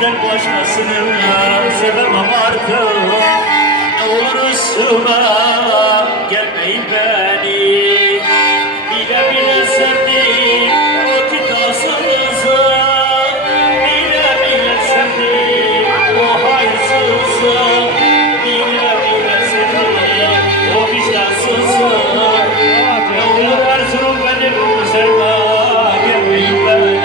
Senden başkasını sevemem artık. Ne olur üstüme gelmeyin beni. Bile bile sevdim o kitasınızı. Bile bile sevdim o hayırsızı. Bile bile sevdim o vicdansızı. Ne olur Erzurum benim üzerime gelmeyin beni.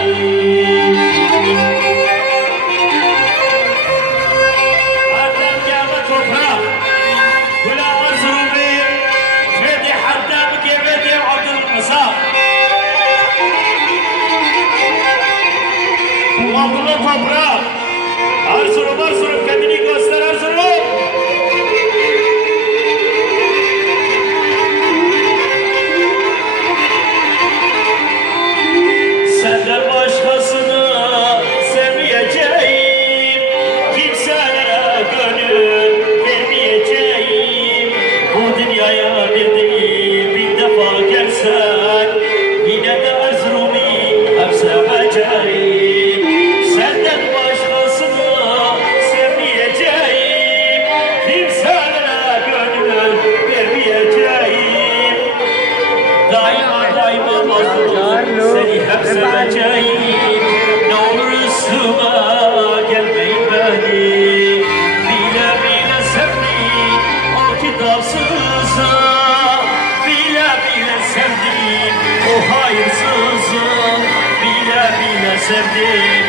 Abdullah Toprak, Erzurum kendini göster Erzurum. Senden başkasını sevmeyeceğim, kimselere gönül vermeyeceğim. Bu dünyaya bir defa gelsen, yine de Erzurum'u hep seveceğim. Senden başkasını sevmeyeceğim, kimselere gönül vermeyeceğim. Daima mazlum seni hep seveceğim. Ne olur üstüme gelmeyin beni. Bile bile sevdim o kitapsızı. Bile bile sevdim o hayırsızı. Bile bile sevdim